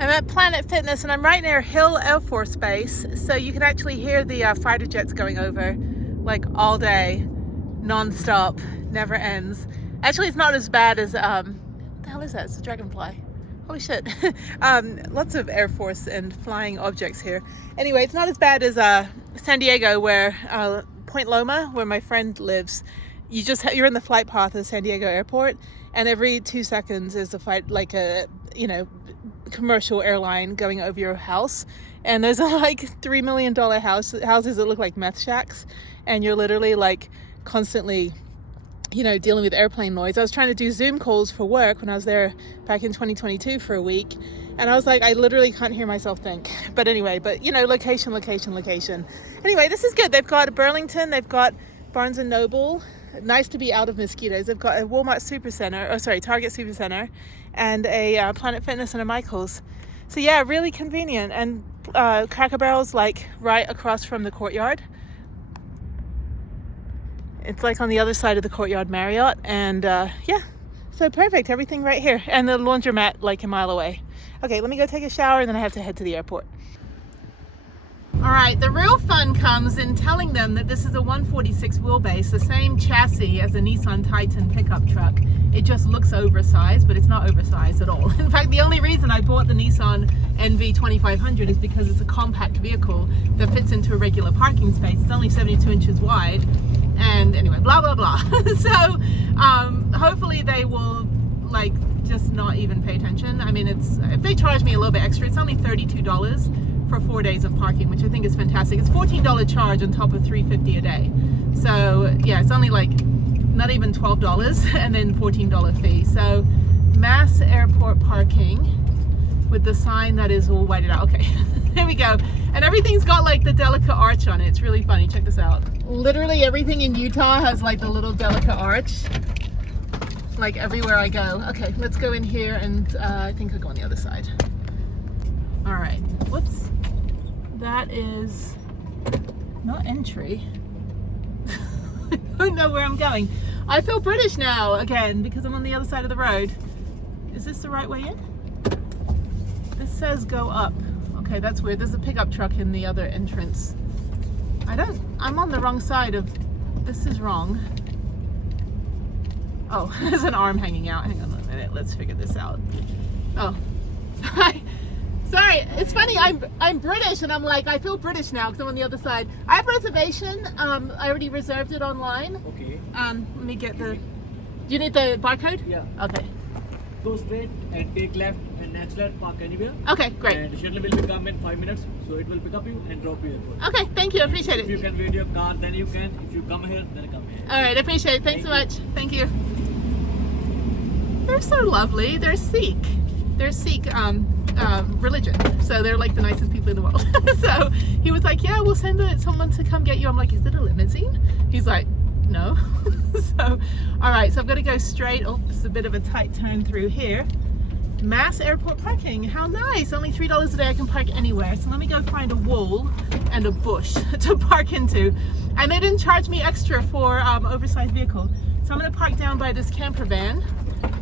I'm at Planet Fitness and I'm right near Hill Air Force Base, so you can actually hear the fighter jets going over like all day, non-stop, never ends. Actually, it's not as bad as, what the hell is that? It's a dragonfly. Holy shit. Lots of Air Force and flying objects here. Anyway, it's not as bad as San Diego, where Point Loma, where my friend lives. You're in the flight path of San Diego Airport, and every 2 seconds is a fight, like a, commercial airline going over your house. And there's like $3 million houses that look like meth shacks, and you're literally like constantly dealing with airplane noise. I was trying to do Zoom calls for work when I was there back in 2022 for a week, and I was like, I literally can't hear myself think. But anyway, location. Anyway, this is good. They've got Burlington, they've got Barnes & Noble. Nice to be out of mosquitoes. They've got a Walmart Target Supercenter, and a Planet Fitness and a Michael's. So yeah, really convenient. And Cracker Barrel's like right across from the Courtyard. It's like on the other side of the Courtyard Marriott, and yeah, so perfect, everything right here. And the laundromat like a mile away. Okay, let me go take a shower and then I have to head to the airport. All right, the real fun comes in telling them that this is a 146 wheelbase, the same chassis as a Nissan Titan pickup truck. It just looks oversized, but it's not oversized at all. In fact, the only reason I bought the Nissan NV 2500 is because it's a compact vehicle that fits into a regular parking space. It's only 72 inches wide. And anyway, blah, blah, blah. So hopefully they will just not even pay attention. I mean, if they charge me a little bit extra, it's only $32 for 4 days of parking, which I think is fantastic. It's $14 charge on top of $3.50 a day. So yeah, it's only like not even $12 and then $14 fee. So mass airport parking with the sign that is all whited out. Okay, here we go. And everything's got like the delicate arch on it. It's really funny. Check this out. Literally everything in Utah has like the little delicate arch, like everywhere I go. Okay, let's go in here, and I think I'll go on the other side. All right, whoops. That is not entry. I don't know where I'm going. I feel British now again because I'm on the other side of the road. Is this the right way in? This says go up. Okay, that's weird. There's a pickup truck in the other entrance. I'm on the wrong side of, this is wrong. Oh, there's an arm hanging out. Hang on a minute, let's figure this out. Oh, sorry, it's funny, I'm British, and I'm like, I feel British now because I'm on the other side. I have reservation. I already reserved it online. Okay. Let me get the, do you need the barcode? Yeah. Okay. Go straight and take left and next left, park anywhere. Okay, great. And the shuttle will come in 5 minutes, so it will pick up you and drop you at airport. Okay, thank you, I appreciate it. If you can wait your car, then you can. If you come here, then come here. All right, I appreciate it. Thanks so much. Thank you. They're so lovely. They're Sikh. They're Sikh religion. So they're like the nicest people in the world. So he was like, yeah, we'll send someone to come get you. I'm like, is it a limousine? He's like, no. So, all right, so I've got to go straight. Oh, this is a bit of a tight turn through here. Mass airport parking. How nice. Only $3 a day. I can park anywhere. So let me go find a wall and a bush to park into. And they didn't charge me extra for oversized vehicle. So I'm going to park down by this camper van.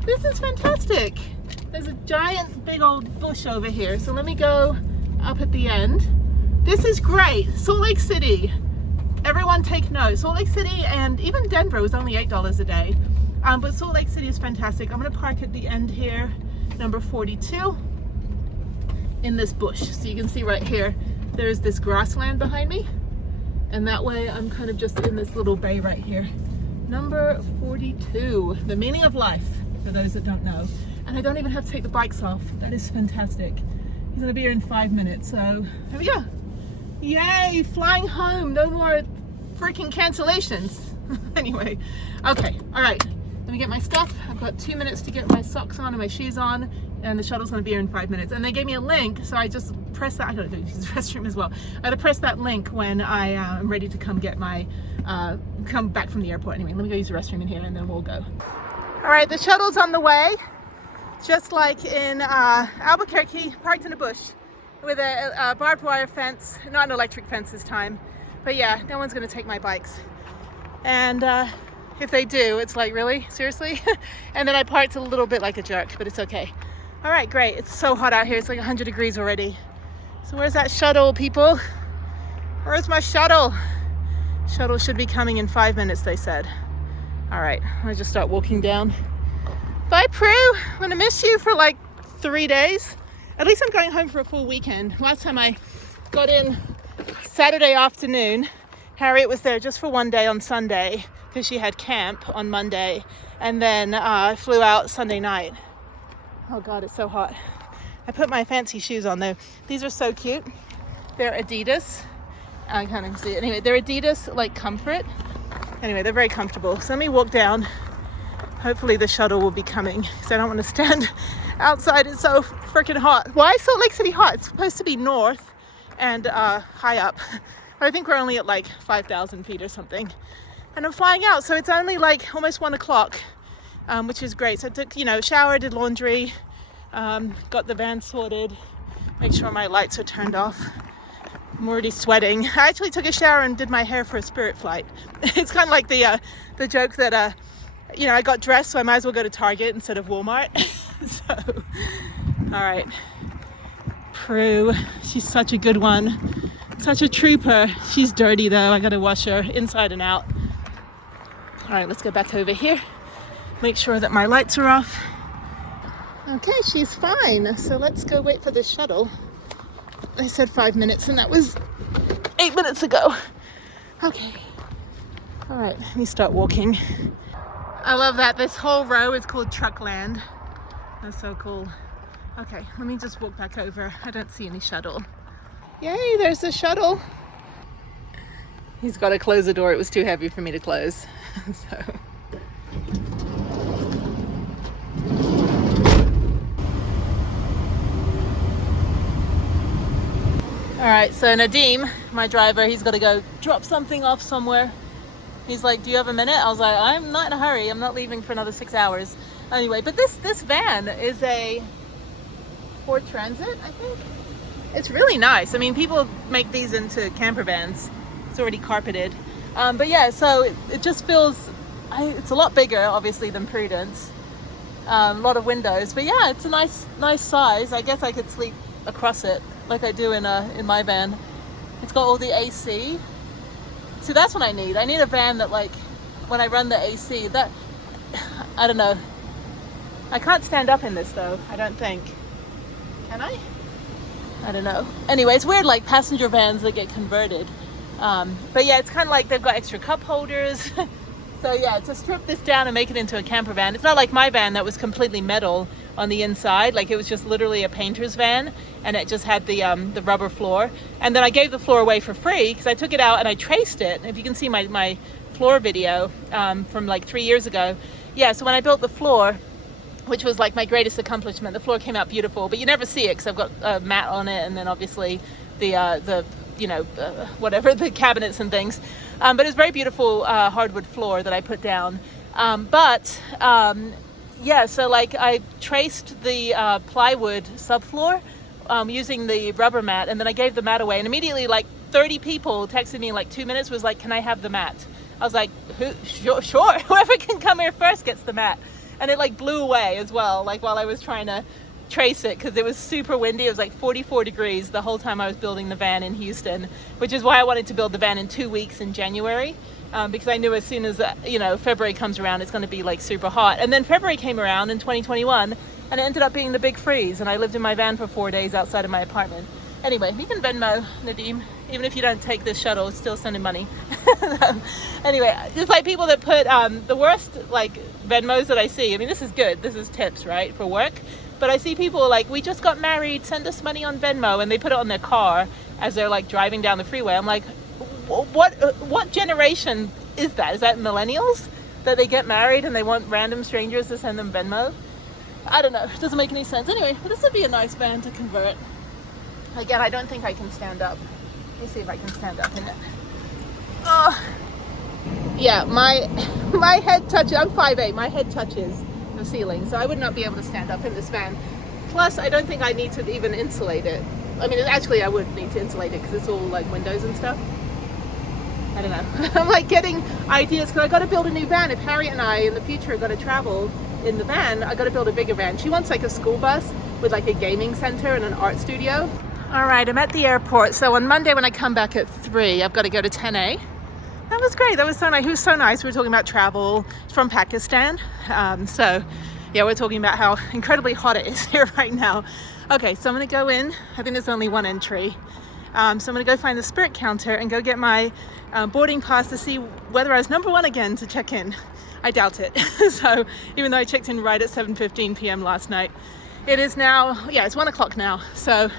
This is fantastic. There's a giant big old bush over here. So let me go up at the end. This is great. Salt Lake City. Everyone take note. Salt Lake City and even Denver was only $8 a day. But Salt Lake City is fantastic. I'm going to park at the end here, number 42, in this bush. So you can see right here, there's this grassland behind me. And that way I'm kind of just in this little bay right here. Number 42, the meaning of life, for those that don't know. And I don't even have to take the bikes off. That is fantastic. He's gonna be here in 5 minutes, so here we go. Yay, flying home, no more freaking cancellations. Anyway, okay, all right, let me get my stuff. I've got 2 minutes to get my socks on and my shoes on, and the shuttle's gonna be here in 5 minutes. And they gave me a link, so I just press that. I gotta use the restroom as well. I gotta press that link when I am ready to come get my, come back from the airport. Anyway, let me go use the restroom in here and then we'll go. All right, the shuttle's on the way. Just like in Albuquerque, parked in a bush with a barbed wire fence, not an electric fence this time. But yeah, no one's gonna take my bikes. And if they do, it's like, really? Seriously? And then I parked a little bit like a jerk, but it's okay. All right, great. It's so hot out here. It's like 100 degrees already. So where's that shuttle, people? Where's my shuttle? Shuttle should be coming in 5 minutes, they said. All right, I just start walking down. Bye, Prue. I'm gonna miss you for like 3 days. At least I'm going home for a full weekend. Last time I got in Saturday afternoon, Harriet was there just for 1 day on Sunday because she had camp on Monday, and then I flew out Sunday night. Oh God, it's so hot. I put my fancy shoes on though. These are so cute. They're Adidas. I can't even see it. Anyway, they're Adidas like Comfort. Anyway, they're very comfortable. So let me walk down. Hopefully the shuttle will be coming because I don't want to stand outside. It's so freaking hot. Why is Salt Lake City hot? It's supposed to be north and high up. But I think we're only at like 5,000 feet or something. And I'm flying out, so it's only like almost 1 o'clock, which is great. So I took, shower, did laundry, got the van sorted, make sure my lights are turned off. I'm already sweating. I actually took a shower and did my hair for a Spirit flight. It's kind of like the joke that, I got dressed, so I might as well go to Target instead of Walmart. So, all right. Prue, she's such a good one. Such a trooper. She's dirty though. I gotta wash her inside and out. All right, let's go back over here. Make sure that my lights are off. Okay, she's fine. So let's go wait for the shuttle. I said 5 minutes and that was 8 minutes ago. Okay. All right, let me start walking. I love that this whole row is called Truckland. That's so cool. Okay, let me just walk back over. I don't see any shuttle. Yay, there's the shuttle. He's got to close the door. It was too heavy for me to close. So. All right, so Nadeem, my driver, he's got to go drop something off somewhere. He's like, do you have a minute? I was like, I'm not in a hurry. I'm not leaving for another 6 hours. Anyway, but this van is a Ford Transit, I think. It's really nice. I mean, people make these into camper vans. It's already carpeted. But yeah, so it just feels, it's a lot bigger, obviously, than Prudence. A lot of windows. But yeah, it's a nice size. I guess I could sleep across it like I do in my van. It's got all the AC. So that's what I need. I need a van that, like, when I run the AC, that, I don't know. I can't stand up in this though, I don't think. Can I? I don't know. Anyway, it's weird, like passenger vans that get converted. But yeah, it's kind of like they've got extra cup holders. So yeah, to strip this down and make it into a camper van. It's not like my van that was completely metal on the inside. Like it was just literally a painter's van and it just had the rubber floor. And then I gave the floor away for free because I took it out and I traced it. If you can see my floor video from like 3 years ago. Yeah, so when I built the floor, which was like my greatest accomplishment, the floor came out beautiful, but you never see it because I've got a mat on it and then obviously whatever, the cabinets and things. But it was very beautiful hardwood floor that I put down. Yeah, so like I traced the plywood subfloor using the rubber mat, and then I gave the mat away, and immediately like 30 people texted me in like 2 minutes, was like, can I have the mat? I was like, sure, whoever can come here first gets the mat. And it like blew away as well, like while I was trying to trace it, because it was super windy. It was like 44 degrees the whole time I was building the van in Houston, which is why I wanted to build the van in 2 weeks in January, because I knew as soon as February comes around, it's going to be like super hot. And then February came around in 2021 and it ended up being the big freeze, and I lived in my van for 4 days outside of my apartment. Anyway, you can Venmo Nadeem, even if you don't take this shuttle, it's still sending money. Anyway, it's like people that put the worst like Venmos that I see. I mean, this is good, this is tips, right, for work. But I see people like, we just got married, send us money on Venmo, and they put it on their car as they're like driving down the freeway. I'm like, what generation is that? Is that millennials that they get married and they want random strangers to send them Venmo? I don't know, it doesn't make any sense. Anyway, but this would be a nice van to convert. Again, I don't think I can stand up. Let me see if I can stand up in it. Oh. Yeah, my head touches, I'm 5'8", my head touches the ceiling, so I would not be able to stand up in this van. Plus, I don't think I need to even insulate it. I mean, actually, I would need to insulate it because it's all like windows and stuff. I don't know. I'm like getting ideas because I got to build a new van. If Harriet and I in the future are going to travel in the van, I got to build a bigger van. She wants like a school bus, with like a gaming center and an art studio. All right, I'm at the airport. So on Monday when I come back at 3, I've got to go to 10A. That was great. That was so nice. He was so nice. We were talking about travel. He's from Pakistan. So yeah, we're talking about how incredibly hot it is here right now. Okay, so I'm going to go in. I think there's only one entry. So I'm going to go find the Spirit counter and go get my boarding pass to see whether I was number 1 again to check in. I doubt it. So even though I checked in right at 7:15 p.m. last night, it is now, yeah, it's 1 o'clock now. So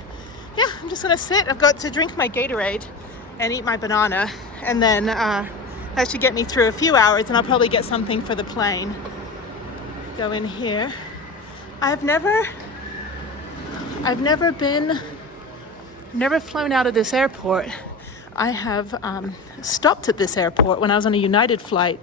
yeah, I'm just going to sit. I've got to drink my Gatorade and eat my banana. And then that should get me through a few hours, and I'll probably get something for the plane. Go in here. I've never flown out of this airport. I have stopped at this airport when I was on a United flight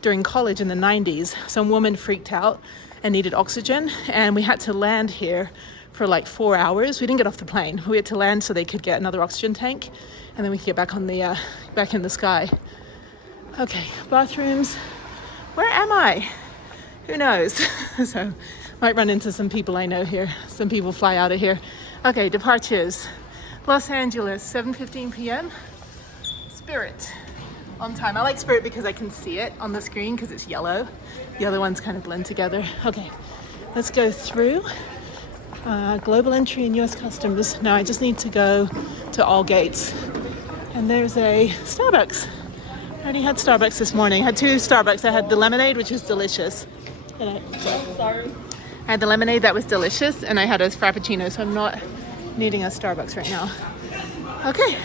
during college in the 90s. Some woman freaked out and needed oxygen, and we had to land here for like 4 hours. We didn't get off the plane. We had to land so they could get another oxygen tank, and then we could get back on the back in the sky. Okay, bathrooms. Where am I? Who knows? So might run into some people I know here. Some people fly out of here. Okay, departures. Los Angeles, 7:15 p.m. Spirit, on time. I like Spirit because I can see it on the screen because it's yellow. The other ones kind of blend together. Okay, let's go through. Global entry and US customs. Now I just need to go to all gates. And there's a Starbucks. I already had Starbucks this morning. I had 2 Starbucks. I had the lemonade, which is delicious. And I had the lemonade that was delicious, and I had a Frappuccino, so I'm not needing a Starbucks right now. Okay,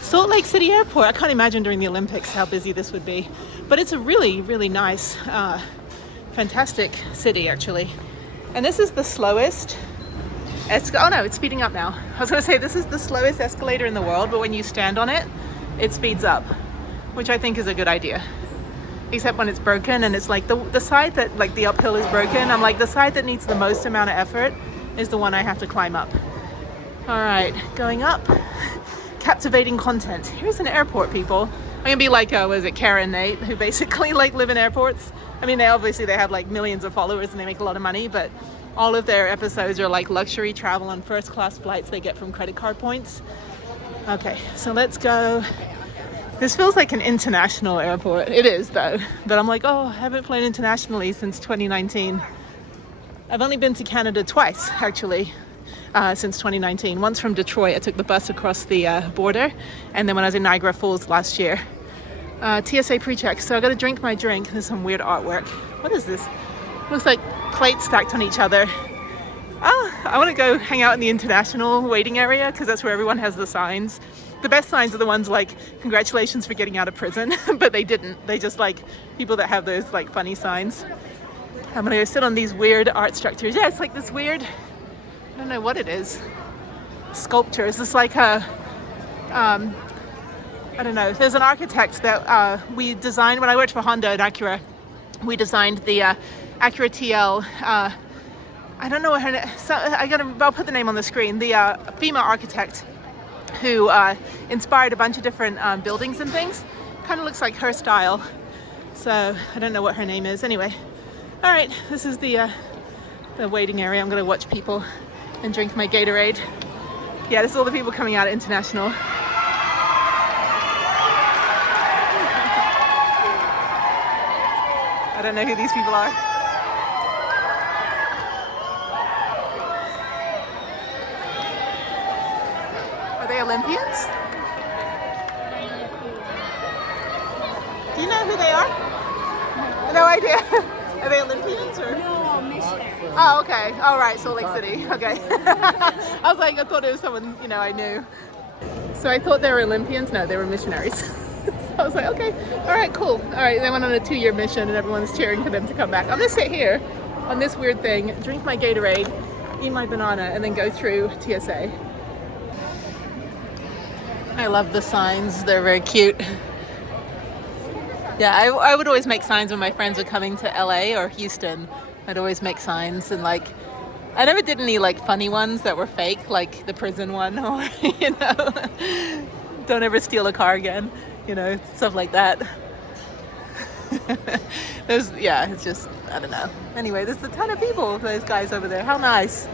Salt Lake City Airport. I can't imagine during the Olympics how busy this would be, but it's a really, really nice, fantastic city actually. And this is the slowest oh no, it's speeding up now. I was gonna say this is the slowest escalator in the world, but when you stand on it, it speeds up, which I think is a good idea. Except when it's broken, and it's like the side that, like the uphill is broken. I'm like, the side that needs the most amount of effort is the one I have to climb up. All right, going up. Captivating content. Here's an airport, people. I'm gonna be like, was it Karen and Nate, who basically like live in airports? I mean, they have like millions of followers and they make a lot of money, but all of their episodes are like luxury travel on first class flights they get from credit card points. Okay, so let's go. This feels like an international airport. It is though, but I'm like, oh, I haven't flown internationally since 2019. I've only been to Canada twice, actually, since 2019. Once from Detroit, I took the bus across the border, and then when I was in Niagara Falls last year. TSA pre-check, so I gotta drink my drink. There's some weird artwork. What is this? Looks like plates stacked on each other. I wanna go hang out in the international waiting area, because that's where everyone has the signs. The best signs are the ones like, congratulations for getting out of prison, but they didn't. They just like people that have those like funny signs. I'm gonna go sit on these weird art structures. Yeah, it's like this weird, I don't know what it is, sculpture. It's just like a, I don't know. There's an architect that we designed when I worked for Honda and Acura. We designed the Acura TL. I don't know what her name. So I'll put the name on the screen. The female architect who inspired a bunch of different buildings and things. Kind of looks like her style. So I don't know what her name is. Anyway, all right. This is the waiting area. I'm gonna watch people and drink my Gatorade. Yeah, this is all the people coming out at International. I don't know who these people are. Are they Olympians? Do you know who they are? No idea. Are they Olympians or? No, missionary. Oh, okay. All right, Salt Lake City. Okay. I was like, I thought it was someone, I knew. So I thought they were Olympians. No, they were missionaries. So I was like, okay, all right, cool. All right, they went on a 2-year mission and everyone's cheering for them to come back. I'm gonna sit here on this weird thing, drink my Gatorade, eat my banana, and then go through TSA. I love the signs. They're very cute. Yeah, I would always make signs when my friends were coming to LA or Houston. I'd always make signs, and like, I never did any like funny ones that were fake, like the prison one, or don't ever steal a car again, stuff like that. It's just, I don't know. Anyway, there's a ton of people, those guys over there. How nice.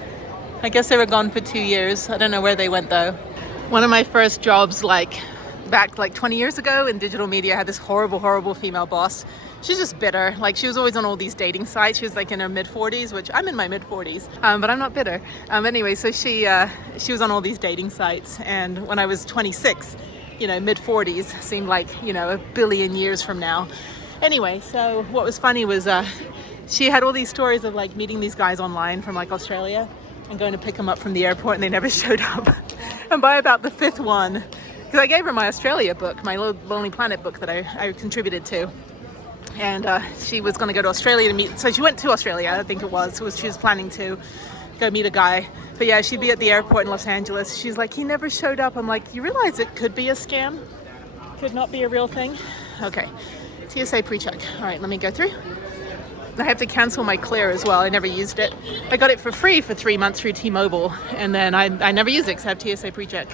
I guess they were gone for 2 years. I don't know where they went though. One of my first jobs, like back like 20 years ago in digital media, I had this horrible female boss. She's just bitter. Like she was always on all these dating sites. She was like in her mid-40s, which I'm in my mid-40s, but I'm not bitter. Anyway, so she was on all these dating sites, and when I was 26, you know, mid-40s seemed like, you know, a billion years from now. Anyway, so what was funny was she had all these stories of like meeting these guys online from like Australia and going to pick them up from the airport, and they never showed up. And by about the 5th one, because I gave her my Australia book, my Lonely Planet book that I contributed to, and she was going to go to Australia to meet, so she went to Australia, I think it was she was planning to go meet a guy. But yeah, she'd be at the airport in Los Angeles. She's like, he never showed up. I'm like, you realize it could be a scam? Could not be a real thing? Okay, TSA pre-check. All right, let me go through. I have to cancel my Clear as well. I never used it. I got it for free for 3 months through T-Mobile, and then I never used it because I have TSA pre-check.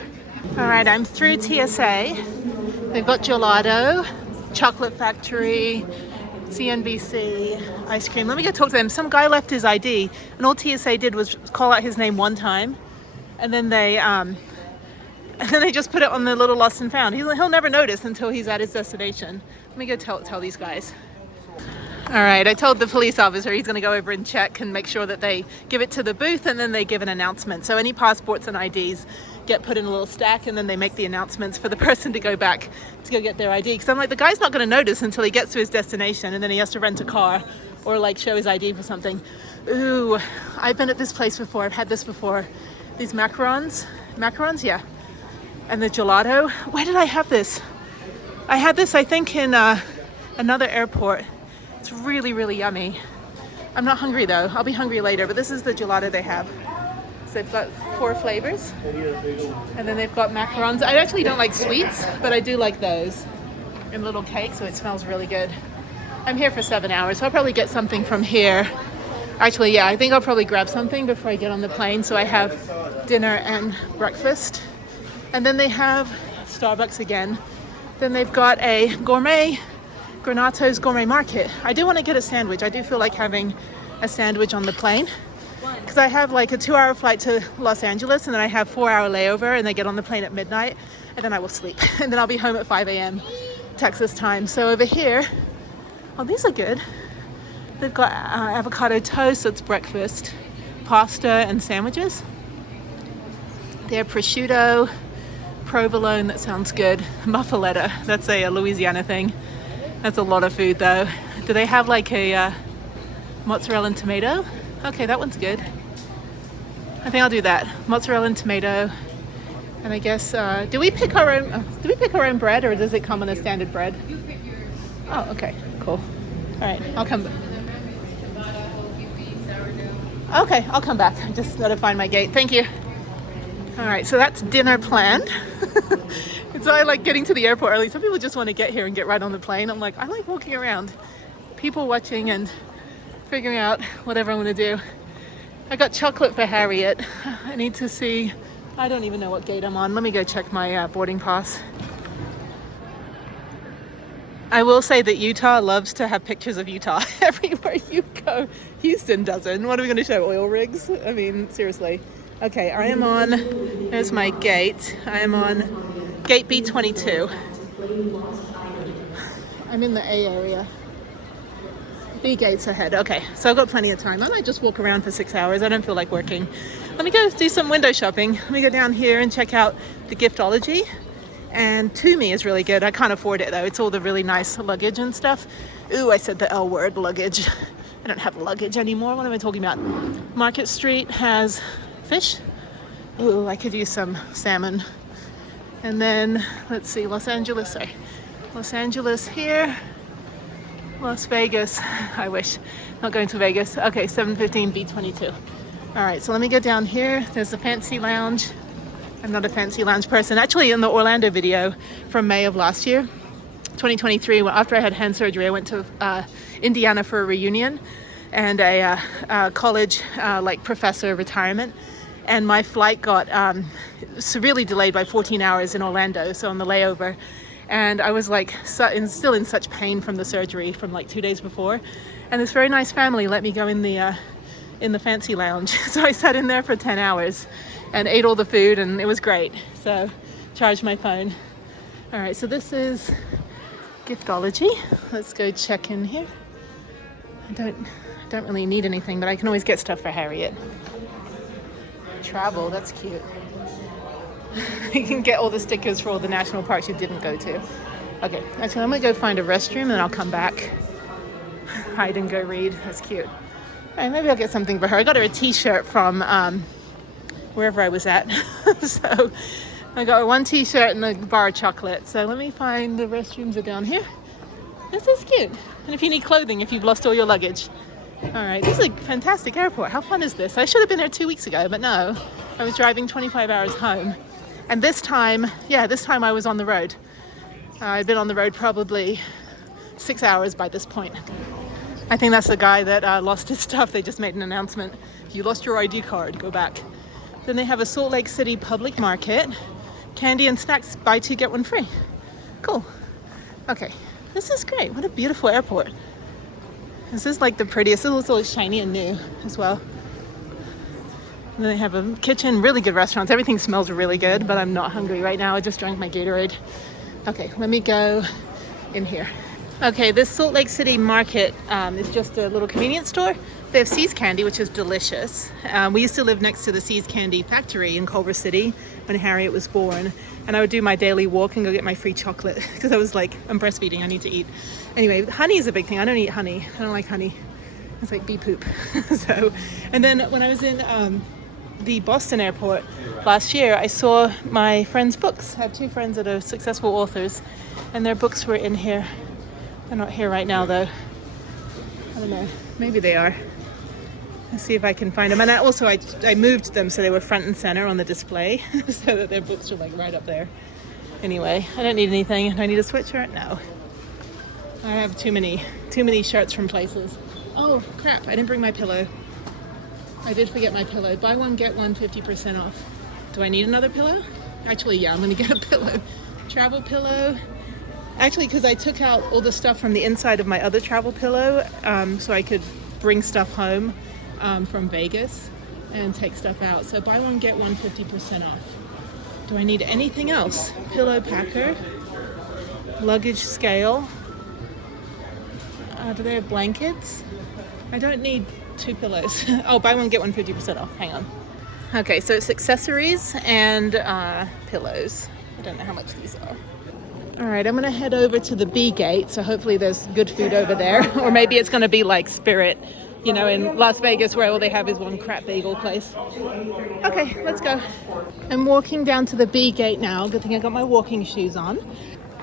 All right, I'm through TSA. They've got gelato, chocolate factory, CNBC, ice cream. Let me go talk to them. Some guy left his ID, and all TSA did was call out his name one time, and then they just put it on the little lost and found. He'll never notice until he's at his destination. Let me go tell these guys. All right, I told the police officer he's going to go over and check and make sure that they give it to the booth, and then they give an announcement. So any passports and IDs get put in a little stack, and then they make the announcements for the person to go back to go get their ID. Because I'm like, the guy's not going to notice until he gets to his destination, and then he has to rent a car or like show his ID for something. Ooh, I've been at this place before. I've had this before. These macarons, yeah. And the gelato. Where did I have this? I had this, I think, in another airport. It's really yummy. I'm not hungry though. I'll be hungry later, but this is the gelato they have. So they've got 4 flavors, and then they've got macarons. I actually don't like sweets, but I do like those in little cakes, so it smells really good. I'm here for 7 hours, so I'll probably get something from here. Actually, yeah, I think I'll probably grab something before I get on the plane. So I have dinner and breakfast, and then they have Starbucks again. Then they've got a Granato's Gourmet Market. I do want to get a sandwich. I do feel like having a sandwich on the plane, because I have like a 2-hour flight to Los Angeles, and then I have 4-hour layover, and they get on the plane at midnight, and then I will sleep, and then I'll be home at 5 a.m. Texas time. So over here, oh, these are good. They've got avocado toast, that's breakfast, pasta and sandwiches. They're prosciutto, provolone, that sounds good. Muffaletta, that's a Louisiana thing. That's a lot of food though. Do they have like a mozzarella and tomato? Okay, that one's good. I think I'll do that. Mozzarella and tomato. And I guess, do we pick our own bread, or does it come on a standard bread? Oh, okay, cool. All right, I'll come back. Okay, I'll come back. I just gotta find my gate. Thank you. All right, so that's dinner planned. So I like getting to the airport early. Some people just want to get here and get right on the plane. I'm like, I like walking around, people watching and figuring out whatever I'm gonna do. I got chocolate for Harriet. I need to see, I don't even know what gate I'm on. Let me go check my boarding pass. I will say that Utah loves to have pictures of Utah everywhere you go. Houston doesn't. What are we going to show? Oil rigs? I mean, seriously. Okay, I am on, there's my gate. I am on gate B22. I'm in the A area. B gate's ahead. Okay, so I've got plenty of time. I might just walk around for 6 hours. I don't feel like working. Let me go do some window shopping. Let me go down here and check out the Giftology. And Toomey is really good. I can't afford it though. It's all the really nice luggage and stuff. Ooh, I said the L word, luggage. I don't have luggage anymore. What am I talking about? Market Street has fish. Ooh, I could use some salmon. And then, let's see, Los Angeles here. Las Vegas, I wish. Not going to Vegas. Okay, 715 B22. All right, so let me go down here. There's a fancy lounge. I'm not a fancy lounge person. Actually, in the Orlando video from May of last year, 2023, after I had hand surgery, I went to Indiana for a reunion and a college like professor retirement. And my flight got severely delayed by 14 hours in Orlando, so on the layover. And I was like still in such pain from the surgery from like 2 days before. And this very nice family let me go in the in the fancy lounge. So I sat in there for 10 hours and ate all the food, and it was great. So charged my phone. All right, so this is Giftology. Let's go check in here. I don't really need anything, but I can always get stuff for Harriet. Travel, that's cute. You can get all the stickers for all the national parks you didn't go to. Okay, actually I'm gonna go find a restroom and I'll come back. Hide and go read, that's cute. All right, maybe I'll get something for her. I got her a t-shirt from wherever I was at. So I got her one t-shirt and a bar of chocolate. So let me find the restrooms are down here. This is cute. And if you need clothing, if you've lost all your luggage. All right, this is a fantastic airport. How fun is this? I should have been here 2 weeks ago, but no. I was driving 25 hours home. And this time I was on the road. I'd been on the road probably 6 hours by this point. I think that's the guy that lost his stuff. They just made an announcement. You lost your ID card, go back. Then they have a Salt Lake City public market. Candy and snacks, buy two, get one free. Cool. Okay, this is great. What a beautiful airport. This is like the prettiest. It looks all shiny and new as well. And then they have a kitchen, really good restaurants. Everything smells really good, but I'm not hungry right now. I just drank my Gatorade. Okay, let me go in here. Okay, this Salt Lake City market is just a little convenience store. They have See's Candy, which is delicious. We used to live next to the See's Candy factory in Culver City when Harriet was born. And I would do my daily walk and go get my free chocolate because I was like, I'm breastfeeding, I need to eat. Anyway, honey is a big thing. I don't eat honey. I don't like honey. It's like bee poop. So, and then when I was in the Boston airport last year, I saw my friends' books. I have two friends that are successful authors, and their books were in here. They're not here right now, though. I don't know. Maybe they are. Let's see if I can find them. And I moved them so they were front and center on the display so that their books are like right up there. Anyway, I don't need anything. Do I need a sweatshirt? No. I have too many shirts from places. Oh, crap. I didn't bring my pillow. I did forget my pillow. Buy one, get one, 50% off. Do I need another pillow? Actually, yeah, I'm going to get a pillow. Travel pillow. Actually, because I took out all the stuff from the inside of my other travel pillow so I could bring stuff home from Vegas and take stuff out. So buy one, get one, 50% off. Do I need anything else? Pillow packer. Luggage scale. Do they have blankets? I don't need two pillows. Oh, buy one, get one, 50% off. Hang on. Okay, so it's accessories and pillows. I don't know how much these are. All right, I'm gonna head over to the B gate. So hopefully there's good food over there. Or maybe it's gonna be like Spirit, you know, in Las Vegas where all they have is one crap bagel place. Okay, let's go. I'm walking down to the B gate now. Good thing I got my walking shoes on.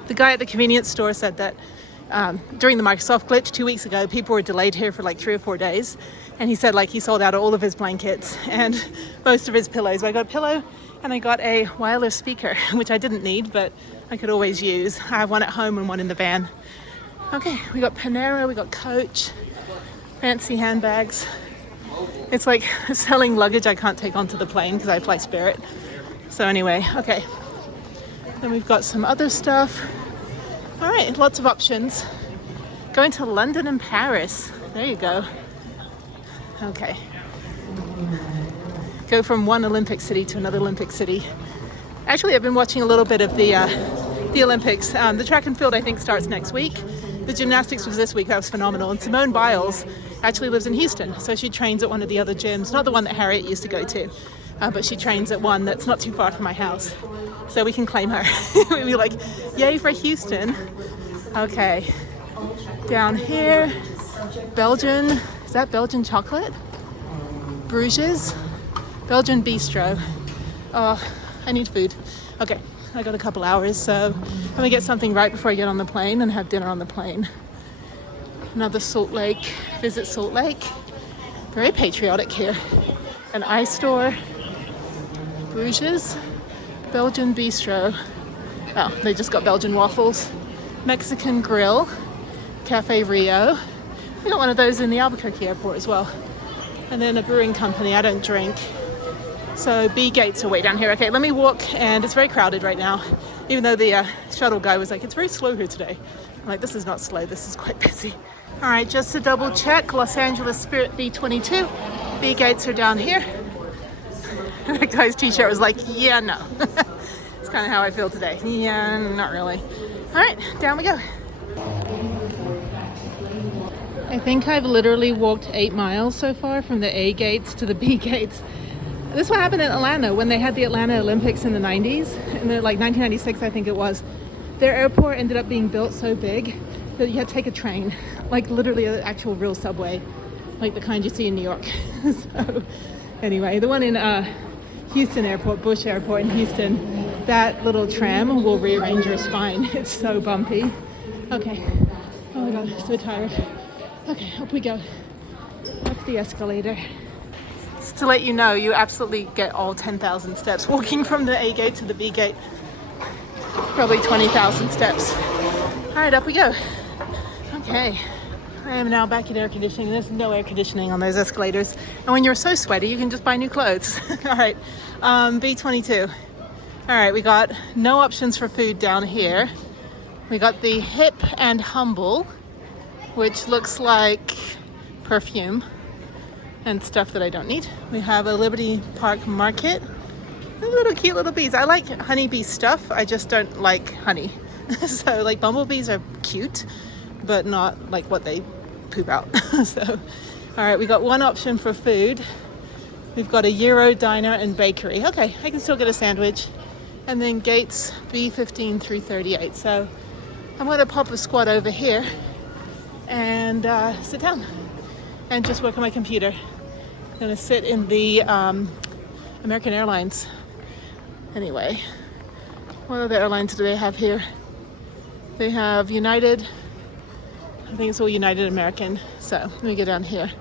The guy at the convenience store said that during the Microsoft glitch 2 weeks ago, people were delayed here for like 3 or 4 days. And he said like he sold out all of his blankets and most of his pillows. I got a pillow and I got a wireless speaker, which I didn't need, but I could always use. I have one at home and one in the van. Okay, we got Panera, we got Coach, fancy handbags. It's like selling luggage I can't take onto the plane because I fly Spirit. So anyway, okay. Then we've got some other stuff. All right, lots of options. Going to London and Paris. There you go. Okay. Go from one Olympic city to another Olympic city. Actually, I've been watching a little bit of the Olympics. The track and field, I think, starts next week. The gymnastics was this week. That was phenomenal. And Simone Biles actually lives in Houston. So she trains at one of the other gyms. Not the one that Harriet used to go to, but she trains at one that's not too far from my house. So we can claim her. We'd be like, yay for Houston. Okay. Down here, Belgian. Is that Belgian chocolate? Bruges. Belgian bistro. Oh, I need food. Okay, I got a couple hours, so I'm gonna get something right before I get on the plane and have dinner on the plane. Another Salt Lake, visit Salt Lake. Very patriotic here. An ice store. Bruges. Belgian bistro. Oh, they just got Belgian waffles. Mexican grill. Cafe Rio. We got one of those in the Albuquerque airport as well. And then a brewing company. I don't drink. So B gates are way down here. Okay, let me walk, and it's very crowded right now. Even though the shuttle guy was like, it's very slow here today. I'm like, this is not slow, this is quite busy. All right, just to double check, Los Angeles Spirit B22. B gates are down here. That guy's t-shirt was like, yeah, no. It's kind of how I feel today. Yeah, not really. All right, down we go. I think I've literally walked 8 miles so far from the A gates to the B gates. This is what happened in Atlanta when they had the Atlanta Olympics in the 90s, in the, like 1996 I think it was. Their airport ended up being built so big that you had to take a train, like literally an actual real subway, like the kind you see in New York. So anyway, the one in Houston Airport, Bush Airport in Houston, that little tram will rearrange your spine. It's so bumpy. Okay. Oh my God, I'm so tired. Okay, up we go. Up the escalator. Just to let you know, you absolutely get all 10,000 steps walking from the A gate to the B gate. Probably 20,000 steps. All right, up we go. Okay, I am now back in air conditioning. There's no air conditioning on those escalators. And when you're so sweaty, you can just buy new clothes. All right, B22. All right, we got no options for food down here. We got the Hip and Humble, which looks like perfume and stuff that I don't need. We have a Liberty Park Market. Little cute little bees. I like honeybee stuff. I just don't like honey. So like bumblebees are cute, but not like what they poop out. So, all right, we got one option for food. We've got a Euro diner and bakery. Okay, I can still get a sandwich. And then gates B15 through 38. So I'm gonna pop a squat over here and sit down and just work on my computer. I'm gonna sit in the American Airlines. Anyway, what other airlines do they have here? They have United. I think it's all United American. So let me go down here.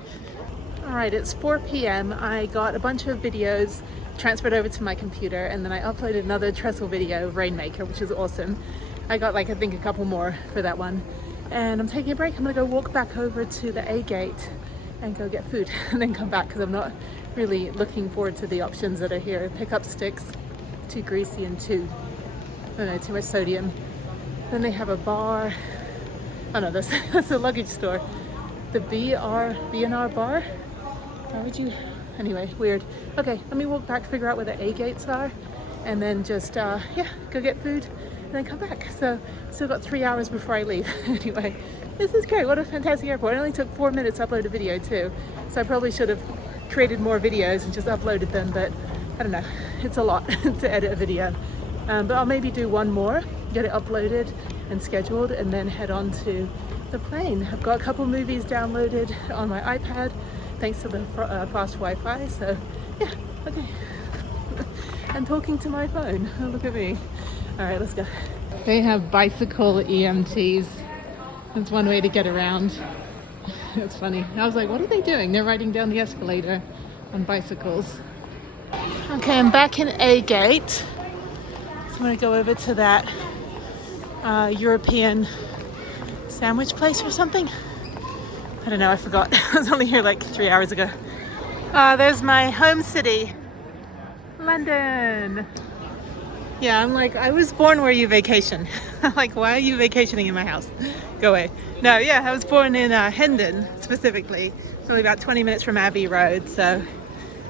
All right, it's 4 p.m. I got a bunch of videos transferred over to my computer, and then I uploaded another trestle video of Rainmaker, which is awesome. I got like, I think a couple more for that one. And I'm taking a break. I'm gonna go walk back over to the A gate and go get food and then come back, because I'm not really looking forward to the options that are here. Pick up sticks, too greasy and too much sodium. Then they have a bar. Oh no, that's a luggage store. The B&R bar. Why would you? Anyway, weird. Okay, let me walk back, figure out where the A gates are, and then just yeah, go get food and then come back. So still got 3 hours before I leave. Anyway, this is great. What a fantastic airport. It only took 4 minutes to upload a video too, so I probably should have created more videos and just uploaded them, but I don't know, it's a lot to edit a video. But I'll maybe do one more, get it uploaded and scheduled, and then head on to the plane. I've got a couple movies downloaded on my iPad thanks to the fast Wi-Fi, so yeah, okay. And talking to my phone, oh, look at me. All right, let's go. They have bicycle EMTs. That's one way to get around. It's funny. I was like, what are they doing? They're riding down the escalator on bicycles. Okay, I'm back in A gate. So I'm gonna go over to that European sandwich place or something. I don't know, I forgot. I was only here like 3 hours ago. There's my home city, London. Yeah, I'm like, I was born where you vacation. Like, why are you vacationing in my house? Go away. No, yeah, I was born in Hendon specifically. It's only about 20 minutes from Abbey Road, so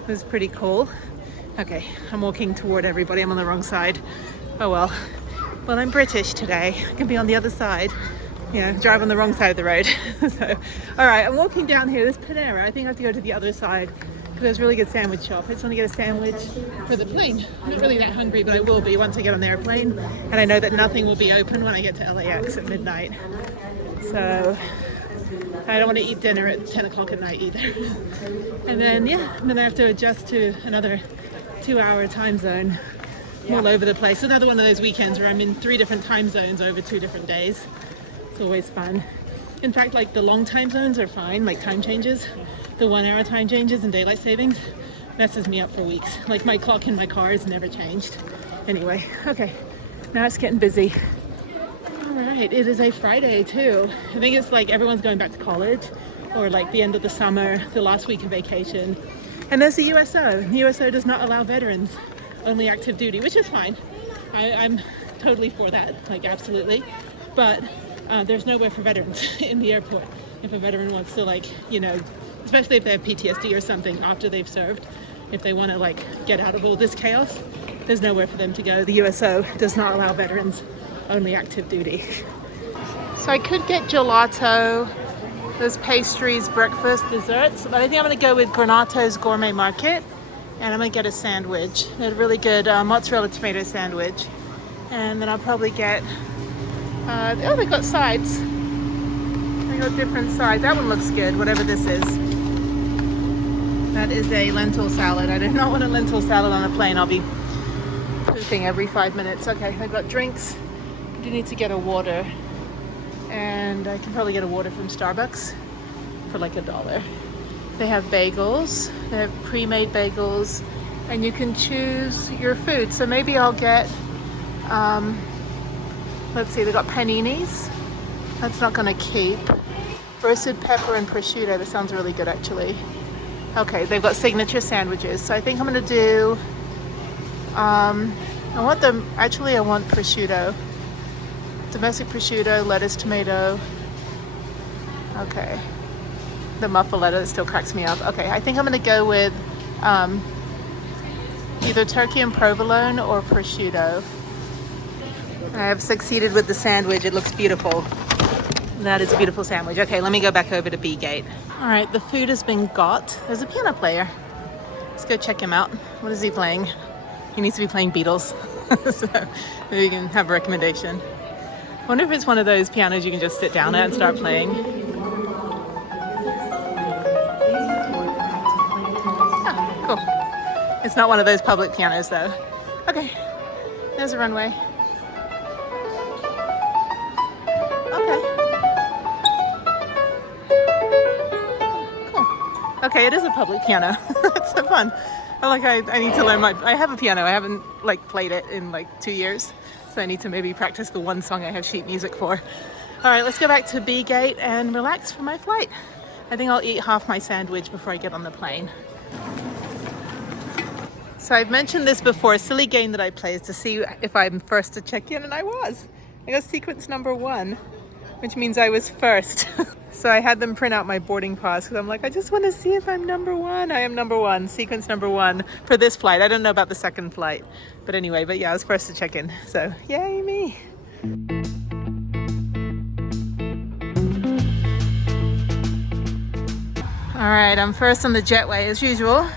it was pretty cool. Okay, I'm walking toward everybody. I'm on the wrong side. Oh well. Well, I'm British today. I can be on the other side. You know, drive on the wrong side of the road. So, all right, I'm walking down here. This Panera. I think I have to go to the other side because there's a really good sandwich shop. I just want to get a sandwich for the plane. I'm not really that hungry, but I will be once I get on the airplane. And I know that nothing will be open when I get to LAX at midnight. So I don't want to eat dinner at 10 o'clock at night either. And then, yeah, and then I have to adjust to another 2-hour time zone. I'm all over the place. Another one of those weekends where I'm in 3 different time zones over 2 different days. It's always fun. In fact, like the long time zones are fine, like time changes. The 1-hour time changes and daylight savings messes me up for weeks. Like my clock in my car has never changed. Anyway, okay, now it's getting busy. All right, it is a Friday too. I think it's like everyone's going back to college or like the end of the summer, the last week of vacation. And there's the USO. The USO does not allow veterans, only active duty, which is fine. I'm totally for that, like absolutely. But there's nowhere for veterans in the airport. If a veteran wants to, like, you know, especially if they have PTSD or something after they've served. If they want to like get out of all this chaos, there's nowhere for them to go. The USO does not allow veterans, only active duty. So I could get gelato, there's pastries, breakfast, desserts, but I think I'm going to go with Granato's Gourmet Market, and I'm going to get a sandwich. They had a really good mozzarella tomato sandwich, and then I'll probably get, oh, they got sides. They got different sides. That one looks good, whatever this is. That is a lentil salad. I do not want a lentil salad on a plane. I'll be pooping every 5 minutes. Okay, I've got drinks. I do need to get a water. And I can probably get a water from Starbucks for like $1. They have bagels. They have pre-made bagels. And you can choose your food. So maybe I'll get, let's see, they got paninis. That's not gonna keep. Roasted pepper and prosciutto. That sounds really good actually. Okay, they've got signature sandwiches. So I think I'm gonna do, I want prosciutto. Domestic prosciutto, lettuce, tomato. Okay. The muffaletta that still cracks me up. Okay, I think I'm gonna go with either turkey and provolone or prosciutto. I have succeeded with the sandwich. It looks beautiful. That is a beautiful sandwich. Okay, let me go back over to B gate. All right, the food has been got. There's a piano player. Let's go check him out. What is he playing? He needs to be playing Beatles. So maybe you can have a recommendation. I wonder if it's one of those pianos you can just sit down at and start playing. Oh, cool. It's not one of those public pianos though. Okay, there's a runway. Okay. Cool. Okay, it is a public piano. That's so fun. I need to learn I have a piano. I haven't like played it in like 2 years. So I need to maybe practice the one song I have sheet music for. All right, let's go back to B gate and relax for my flight. I think I'll eat half my sandwich before I get on the plane. So I've mentioned this before, a silly game that I play is to see if I'm first to check in, and I was. I got sequence number 1, which means I was first. So I had them print out my boarding pass because I'm like, I just want to see if I'm number 1. I am number 1, sequence number 1 for this flight. I don't know about the second flight. But anyway, yeah, I was first to check in. So yay me. All right, I'm first on the jetway as usual.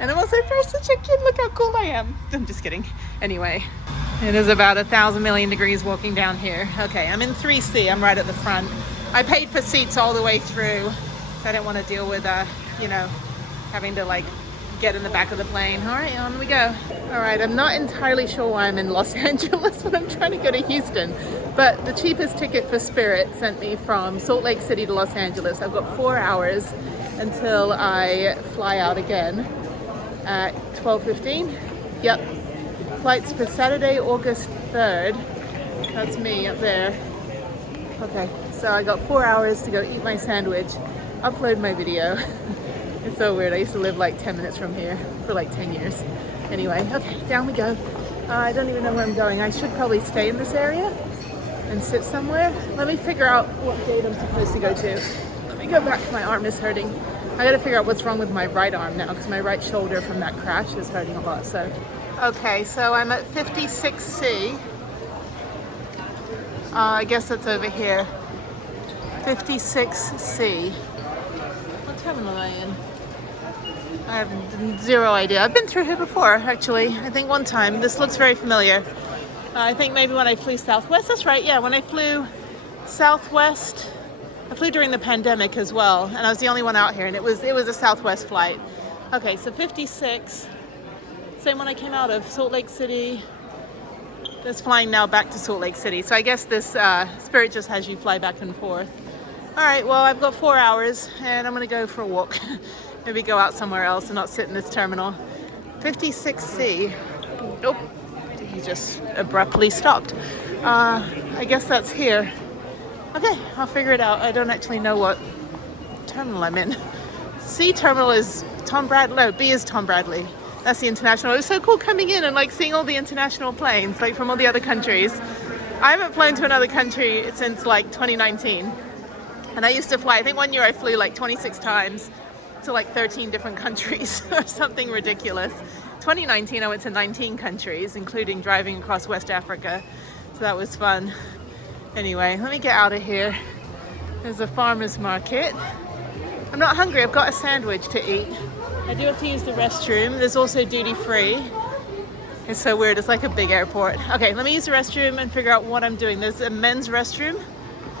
And I'm also first to check in. Look how cool I am. I'm just kidding. Anyway, it is about 1,000 million degrees walking down here. Okay, I'm in 3C. I'm right at the front. I paid for seats all the way through. So I don't want to deal with, having to like get in the back of the plane. All right, on we go. All right, I'm not entirely sure why I'm in Los Angeles when I'm trying to go to Houston, but the cheapest ticket for Spirit sent me from Salt Lake City to Los Angeles. I've got 4 hours until I fly out again at 12:15. Yep, flights for Saturday, August 3rd. That's me up there. Okay, so I got 4 hours to go eat my sandwich, upload my video. It's so weird. I used to live like 10 minutes from here for like 10 years. Anyway, okay, down we go. I don't even know where I'm going. I should probably stay in this area and sit somewhere. Let me figure out what gate I'm supposed to go to. Let me go back. My arm is hurting. I gotta figure out what's wrong with my right arm now because my right shoulder from that crash is hurting a lot. So, okay, so I'm at 56C. I guess that's over here. 56C. What terminal am I in? I have zero idea. I've been through here before, actually. I think one time. This looks very familiar. I think maybe when I flew Southwest. That's right, yeah. When I flew Southwest, I flew during the pandemic as well, and I was the only one out here, and it was a Southwest flight. Okay, so 56. Same one I came out of, Salt Lake City. This flying now back to Salt Lake City. So I guess this Spirit just has you fly back and forth. All right, well, I've got 4 hours, and I'm gonna go for a walk. Maybe go out somewhere else and not sit in this terminal. 56C. Nope, he just abruptly stopped. I guess that's here. Okay, I'll figure it out. I don't actually know what terminal I'm in. C terminal is Tom Bradley. No, B is Tom Bradley. That's the international. It was so cool coming in and like seeing all the international planes, like from all the other countries. I haven't flown to another country since like 2019. And I used to fly, I think one year I flew like 26 times. to like 13 different countries or something ridiculous. 2019 I went to 19 countries, including driving across West Africa, so that was fun. Anyway, let me get out of here. There's a farmer's market. I'm not hungry, I've got a sandwich to eat. I do have to use the restroom. There's also duty free. It's so weird, it's like a big airport. Okay, let me use the restroom and figure out what I'm doing. There's a men's restroom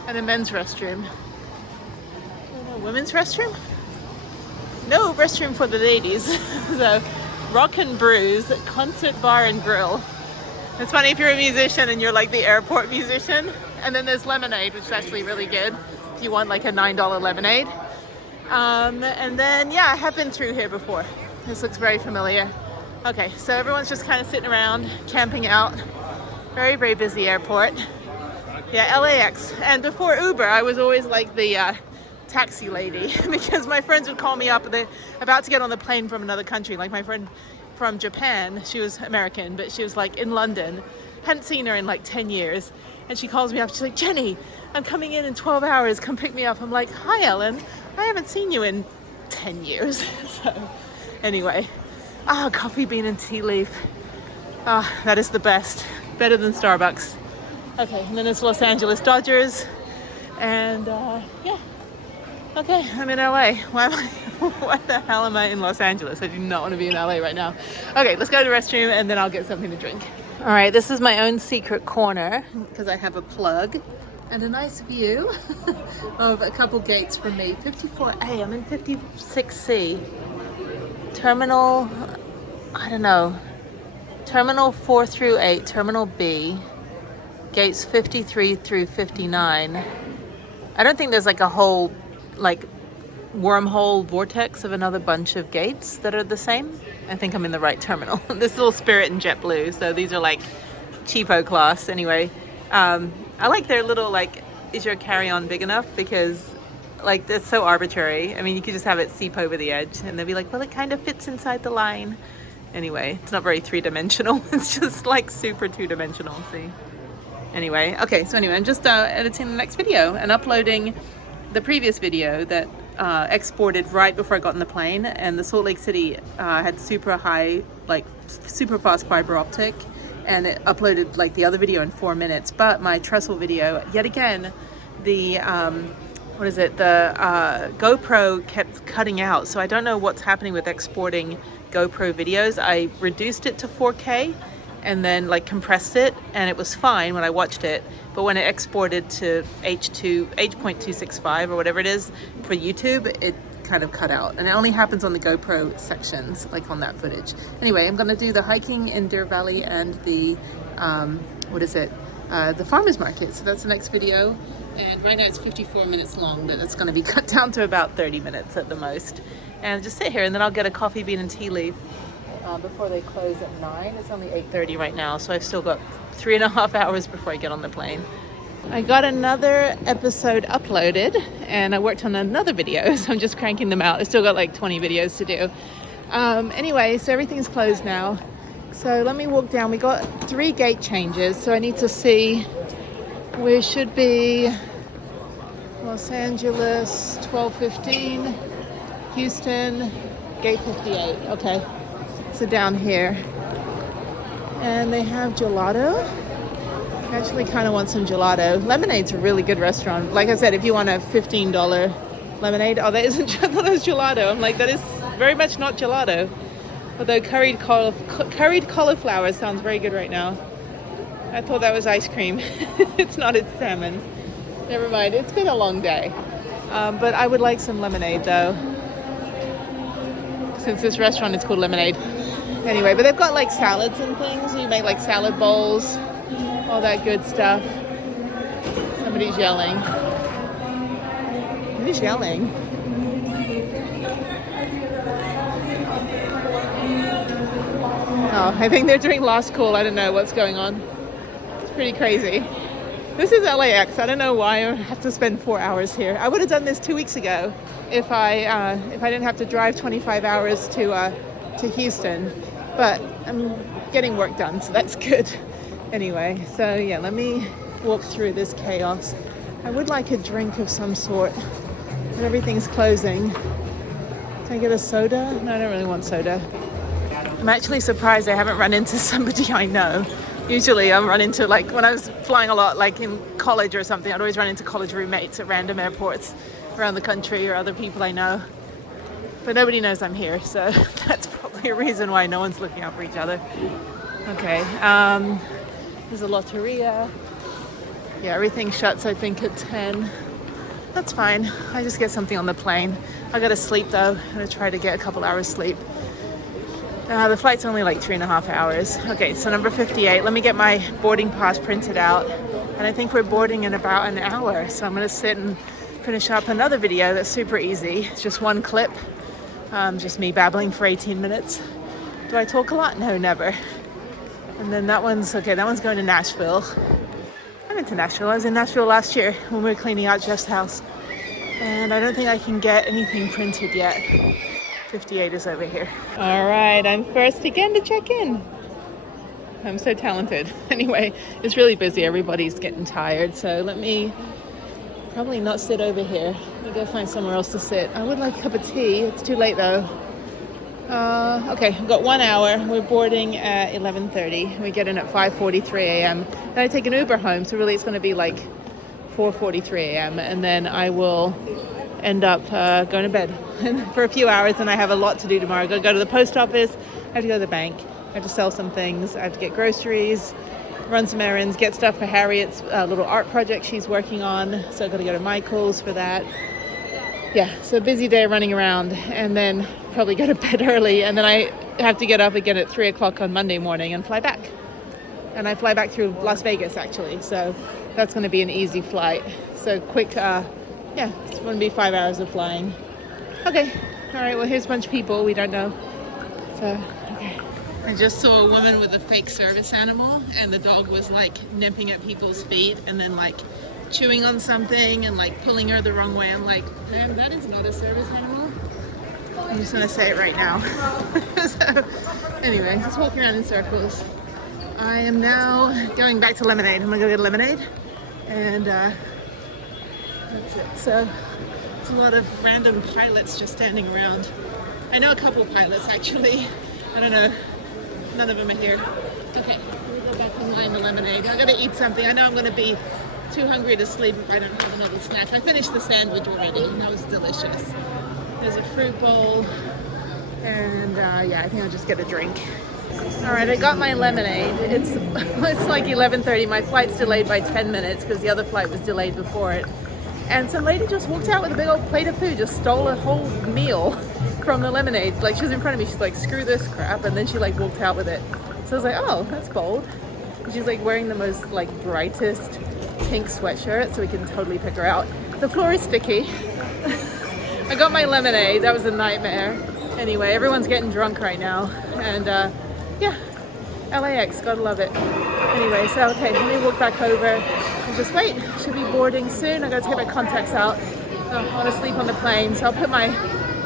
and a men's restroom. A women's restroom? No restroom for the ladies. So, Rock and Brews, concert bar and grill. It's funny if you're a musician and you're like the airport musician. And then there's lemonade, which is actually really good if you want like a $9 lemonade. And then, yeah, I have been through here before. This looks very familiar. Okay, so everyone's just kind of sitting around, camping out. Very, very busy airport. Yeah, LAX. And before Uber, I was always like the taxi lady because my friends would call me up. They're about to get on the plane from another country. Like my friend from Japan, she was American, but she was like in London. Hadn't seen her in like 10 years. And she calls me up. She's like, Jenny, I'm coming in 12 hours. Come pick me up. I'm like, hi, Ellen. I haven't seen you in 10 years. So anyway, coffee bean and tea leaf. That is the best. Better than Starbucks. Okay, and then it's Los Angeles Dodgers. And yeah. Okay, I'm in LA. Why the hell am I in Los Angeles? I do not want to be in LA right now. Okay, let's go to the restroom and then I'll get something to drink. All right, this is my own secret corner because I have a plug and a nice view of a couple gates from me. 54A, I'm in 56C. Terminal, I don't know. Terminal 4 through 8, Terminal B. Gates 53 through 59. I don't think there's like a whole like wormhole vortex of another bunch of gates that are the same. I think I'm in the right terminal. This little Spirit and JetBlue, so these are like cheapo class. Anyway, I like their little like, is your carry-on big enough? Because like it's so arbitrary. I mean, you could just have it seep over the edge and they'll be like, well, it kind of fits inside the line. Anyway, it's not very three-dimensional. It's just like super two-dimensional, see? Anyway, okay, so anyway, I'm just editing the next video and uploading the previous video that exported right before I got on the plane, and the Salt Lake City had super high, like super fast fiber optic, and it uploaded like the other video in 4 minutes. But my trestle video, yet again, the the GoPro kept cutting out, so I don't know what's happening with exporting GoPro videos. I reduced it to 4K and then like compressed it, and it was fine when I watched it, but when it exported to H.265 or whatever it is for YouTube, it kind of cut out, and it only happens on the GoPro sections, like on that footage. Anyway, I'm gonna do the hiking in Deer Valley and the the farmers market, so that's the next video. And right now it's 54 minutes long, but it's gonna be cut down to about 30 minutes at the most, and just sit here and then I'll get a coffee bean and tea leaf before they close at 9. It's only 8:30 right now, so I've still got 3.5 hours before I get on the plane. I got another episode uploaded and I worked on another video, so I'm just cranking them out. I still got like 20 videos to do. Anyway, so everything's closed now. So let me walk down. We got 3 gate changes, so I need to see. We should be Los Angeles 12:15, Houston gate 58. Okay. So down here, and they have gelato. I actually kind of want some gelato. Lemonade's a really good restaurant. Like I said, if you want a $15 lemonade, oh, that isn't, I thought that was gelato. I'm like, that is very much not gelato. Although curried cauliflower sounds very good right now. I thought that was ice cream. It's not, it's salmon. Never mind, it's been a long day. But I would like some lemonade though, since this restaurant is called Lemonade. Anyway, but they've got like salads and things. You make like salad bowls, all that good stuff. Somebody's yelling. Who's yelling? Oh, I think they're doing last call. I don't know what's going on. It's pretty crazy. This is LAX. I don't know why I have to spend 4 hours here. I would have done this 2 weeks ago if I didn't have to drive 25 hours to Houston. But I'm getting work done, so that's good. Anyway, so yeah, let me walk through this chaos. I would like a drink of some sort, but everything's closing. Can I get a soda? No, I don't really want soda. I'm actually surprised I haven't run into somebody I know. Usually I run into, like when I was flying a lot, like in college or something, I'd always run into college roommates at random airports around the country or other people I know. But nobody knows I'm here, so that's probably a reason why no one's looking out for each other. Okay, there's a Lotteria. Yeah, everything shuts, I think, at 10. That's fine. I just get something on the plane. I gotta sleep though. I'm gonna try to get a couple hours sleep. The flight's only like 3.5 hours. Okay, so number 58. Let me get my boarding pass printed out. And I think we're boarding in about an hour. So I'm gonna sit and finish up another video that's super easy. It's just one clip. Just me babbling for 18 minutes. Do I talk a lot? No, never. And then that one's, okay, that one's going to Nashville. I've been to Nashville. I was in Nashville last year when we were cleaning out Jeff's house. And I don't think I can get anything printed yet. 58 is over here. All right, I'm first again to check in. I'm so talented. Anyway, it's really busy. Everybody's getting tired. So let me probably not sit over here. Let me go find somewhere else to sit. I would like a cup of tea. It's too late though. Okay, I've got 1 hour. We're boarding at 11:30. We get in at 5:43 a.m. Then I take an Uber home. So really it's going to be like 4:43 a.m. And then I will end up going to bed for a few hours, and I have a lot to do tomorrow. I've got to go to the post office, I have to go to the bank, I have to sell some things, I have to get groceries, run some errands, get stuff for Harriet's little art project she's working on, so I've got to go to Michael's for that. Yeah, so busy day running around, and then probably go to bed early, and then I have to get up again at 3 o'clock on Monday morning and fly back. And I fly back through Las Vegas actually, so that's going to be an easy flight. So quick, yeah, it's going to be 5 hours of flying. Okay, all right, well, here's a bunch of people we don't know. So, okay. I just saw a woman with a fake service animal, and the dog was like nipping at people's feet and then like chewing on something and like pulling her the wrong way. I'm like, man, that is not a service animal. I'm just going to say it right now. So, anyway, just walking around in circles. I am now going back to Lemonade. I'm going to go get lemonade, and that's it. So there's a lot of random pilots just standing around. I know a couple pilots actually. I don't know. None of them are here. Okay, we'll go back and line the lemonade. I gotta eat something. I know I'm gonna be too hungry to sleep if I don't have another snack. I finished the sandwich already, and that was delicious. There's a fruit bowl, and yeah, I think I'll just get a drink. All right, I got my lemonade. It's like 11:30. My flight's delayed by 10 minutes because the other flight was delayed before it. And some lady just walked out with a big old plate of food, just stole a whole meal from the lemonade. Like, she was in front of me, she's like, screw this crap, and then she like walked out with it. So I was like, oh, that's bold. And she's like wearing the most like brightest pink sweatshirt, so we can totally pick her out. The floor is sticky. I got my lemonade, that was a nightmare. Anyway, everyone's getting drunk right now, and yeah, LAX, gotta love it. Anyway, so okay, let me walk back over and just wait. Should be boarding soon. I gotta take my contacts out. I want to sleep on the plane, so I'll put my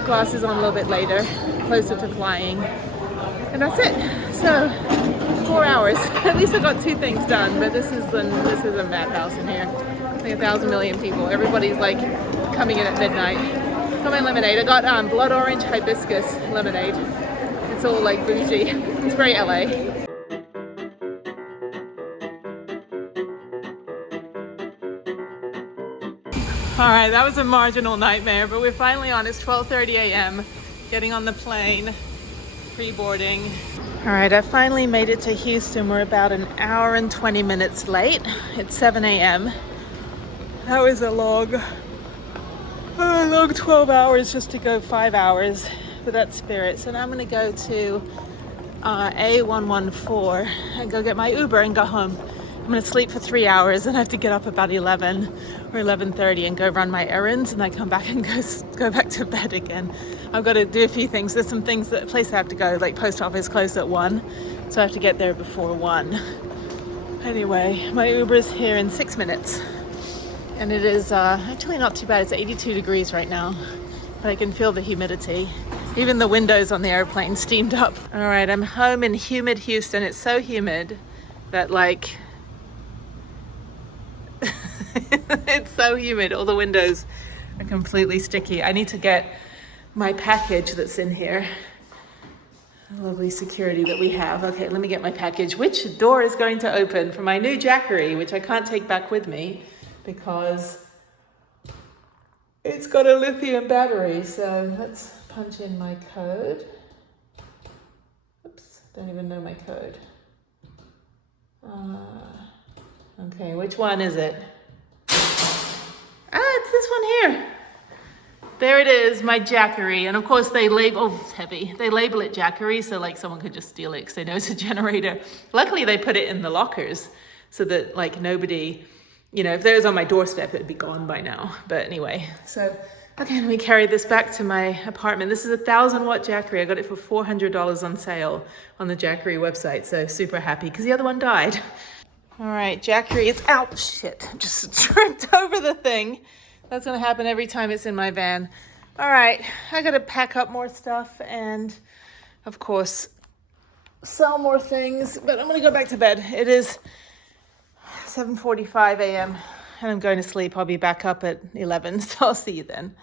glasses on a little bit later, closer to flying. And that's it. So 4 hours. At least I got 2 things done, but this is a madhouse in here. Like 1,000 million people. Everybody's like coming in at midnight. Got my lemonade. I got blood orange hibiscus lemonade. It's all like bougie. It's very LA. All right, that was a marginal nightmare, but we're finally on. It's 12:30 a.m. Getting on the plane, pre-boarding. All right, I finally made it to Houston. We're about an hour and 20 minutes late. It's 7 a.m. That was a long 12 hours just to go 5 hours for that Spirit. So now I'm gonna go to A114 and go get my Uber and go home. I'm gonna sleep for 3 hours and I have to get up about 11 or 11:30 and go run my errands, and I come back and go back to bed again. I've got to do a few things. There's some things that place I have to go, like post office closed at 1, so I have to get there before 1. Anyway, my Uber is here in 6 minutes, and it is actually not too bad. It's 82 degrees right now, but I can feel the humidity. Even the windows on the airplane steamed up. All right, I'm home in humid Houston. It's so humid that like it's so humid. All the windows are completely sticky. I need to get my package that's in here. Lovely security that we have. Okay, let me get my package. Which door is going to open for my new Jackery, which I can't take back with me because it's got a lithium battery. So let's punch in my code. Oops, don't even know my code. Okay, which one is it? It's this one here. There it is, my Jackery. And of course they label, oh, it's heavy. They label it Jackery, so like someone could just steal it because they know it's a generator. Luckily they put it in the lockers so that like nobody, you know, if there was on my doorstep, it'd be gone by now. But anyway, so, okay, let me carry this back to my apartment. This is a 1,000-watt Jackery. I got it for $400 on sale on the Jackery website. So super happy because the other one died. All right, Jackery, it's out. Shit, just tripped over the thing. That's gonna happen every time it's in my van. All right, I gotta pack up more stuff and of course, sell more things, but I'm gonna go back to bed. It is 7:45 a.m. and I'm going to sleep. I'll be back up at 11, so I'll see you then.